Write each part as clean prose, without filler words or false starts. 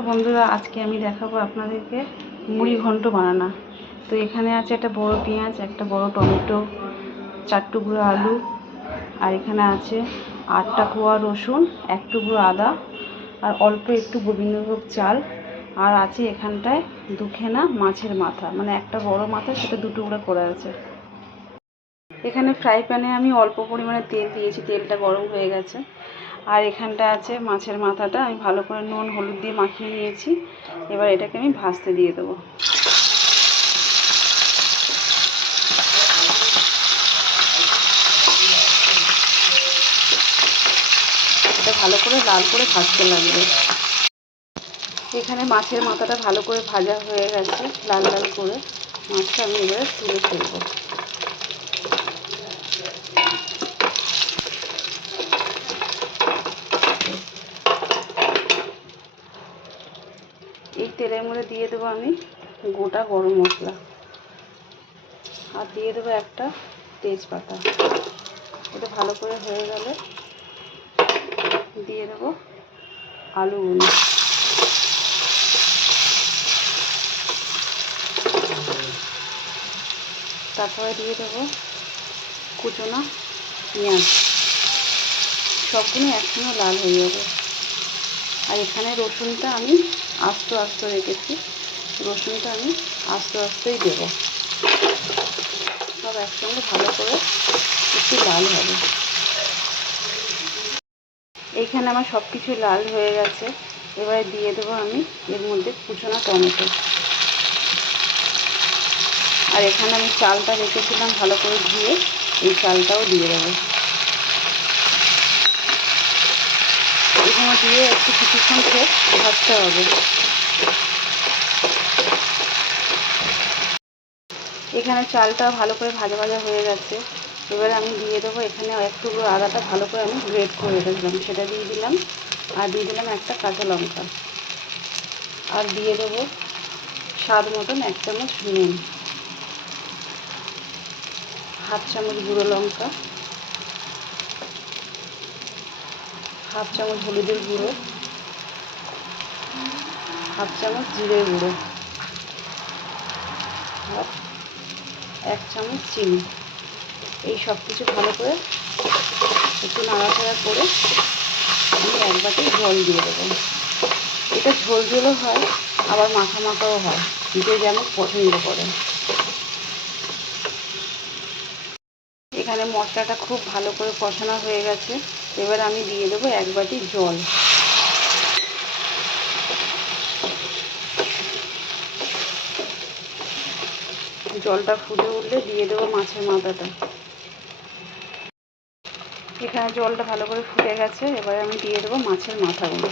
নমস্কার বন্ধুরা, আজকে আমি দেখাবো আপনাদেরকে মুড়ি ঘন্ট বানানো। তো এখানে আছে একটা বড় পেঁয়াজ, একটা বড় টমেটো, 4 টুকরো আলু, আর এখানে আছে 8টা কোয়া রসুন, 1 টুকরো আদা, আর অল্প একটু গোবিন্দভোগ চাল, আর আছে এখানটায় 2খানা মাছের মাথা, মানে একটা বড় মাথা, সেটা 2 টুকরো করে আছে। এখানে ফ্রাই প্যানে আমি অল্প পরিমাণে তেল দিয়েছি, তেলটা গরম হয়ে গেছে। আর এখানটা আছে মাছের মাথাটা, আমি ভালো করে নুন হলুদ দিয়ে মাখিয়ে নিয়েছি। এবার এটাকে আমি ভাজতে দিয়ে দেবো। এটা ভালো করে লাল করে ভাজতে লাগবে। এখানে মাছের মাথাটা ভালো করে ভাজা হয়ে গেছে, লাল লাল করে। মাছটা আমি এবারে তুলে ফেলবো। এই তেলের মধ্যে দিয়ে দেবো আমি গোটা গরম মশলা, আর দিয়ে দেবো একটা তেজপাতা। এটা ভালো করে হয়ে গেলে দিয়ে দেবো আলুগুলো। তারপরে দিয়ে দেবো কুচনো পেঁয়াজ। সবগুলো একসঙ্গে লাল হয়ে যাবে। আর এখানে রসুনটা আমি আস্তে আস্তে রেখেছি, রসুনটা আমি আস্তে আস্তেই দেবো। সব একসঙ্গে ভালো করে একটু লাল হবে। এইখানে আমার সব কিছু লাল হয়ে গেছে। এবারে দিয়ে দেবো আমি এর মধ্যে কুচনো টমেটো। আর এখানে আমি চালটা রেখেছিলাম ভালো করে ধুয়ে, এই চালটাও দিয়ে দেবো। এখানে দিয়ে একটু কিছুক্ষণ ভাজতে হবে। এখানে চালটা ভালো করে ভাজা ভাজা হয়ে গেছে। এবারে আমি দিয়ে দেবো এখানে এক টুকরো আদাটা ভালো করে আমি গ্রেট করে রেখেছিলাম, সেটা দিয়ে দিলাম। আর দিয়ে দিলাম একটা কাঁচা লঙ্কা। আর দিয়ে দেবো স্বাদ মতন 1 চামচ নুন, 1/2 চামচ গুঁড়ো লঙ্কা, 1/2 চামচ হলুদের গুঁড়ো, 1/2 চামচ জিরের গুঁড়ো, আর 1 চামচ চিনি। এই সব কিছু ভালো করে একটু নাড়াচাড়া করে আমি 1 বাটি জল দিয়ে দেবো। এটা ঝোল ঝোলও হয়, আবার মাখা মাখাও হয়, যে যেমন পছন্দ করে। এখানে মশলাটা খুব ভালো করে কষানো হয়ে গেছে। এবার আমি দিয়ে দেবো 1 বাটি জল। জলটা ফুটে উঠলে দিয়ে দেবো মাছের মাথাটা। এখানে জলটা ভালো করে ফুটে গেছে। এবারে আমি দিয়ে দেবো মাছের মাথাগুলো।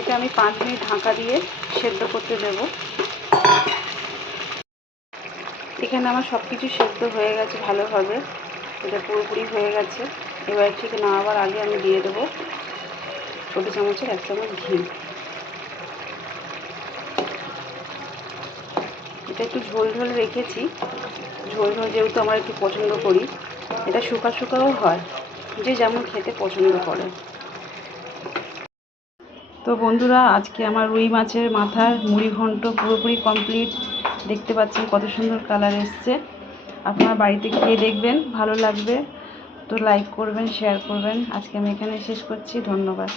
এটা আমি 5 মিনিট ঢাকা দিয়ে সেদ্ধ করতে দেব। এখানে আমার সব কিছু সেদ্ধ হয়ে গেছে ভালোভাবে, এটা পুরোপুরি হয়ে গেছে। এবার ঠিক নামাবার আগে আমি দিয়ে দেবো ছোটো চামচের 1 চামচ ঘি। এটা একটু ঝোল ঝোল রেখেছি, ঝোল ঝোল যেহেতু আমরা একটু পছন্দ করি। এটা শুকা শুকাও হয়, যে যেমন খেতে পছন্দ করে। তো বন্ধুরা, আজকে আমার রুই মাছের মাথার মুড়ি ঘন্ট পুরোপুরি কমপ্লিট। দেখতে পাচ্ছেন কত সুন্দর কালার এসছে। আপনারা বাড়িতে খেয়ে দেখবেন, ভালো লাগবে তো লাইক করবেন, শেয়ার করবেন। আজকে আমি এখানে শেষ করছি। ধন্যবাদ।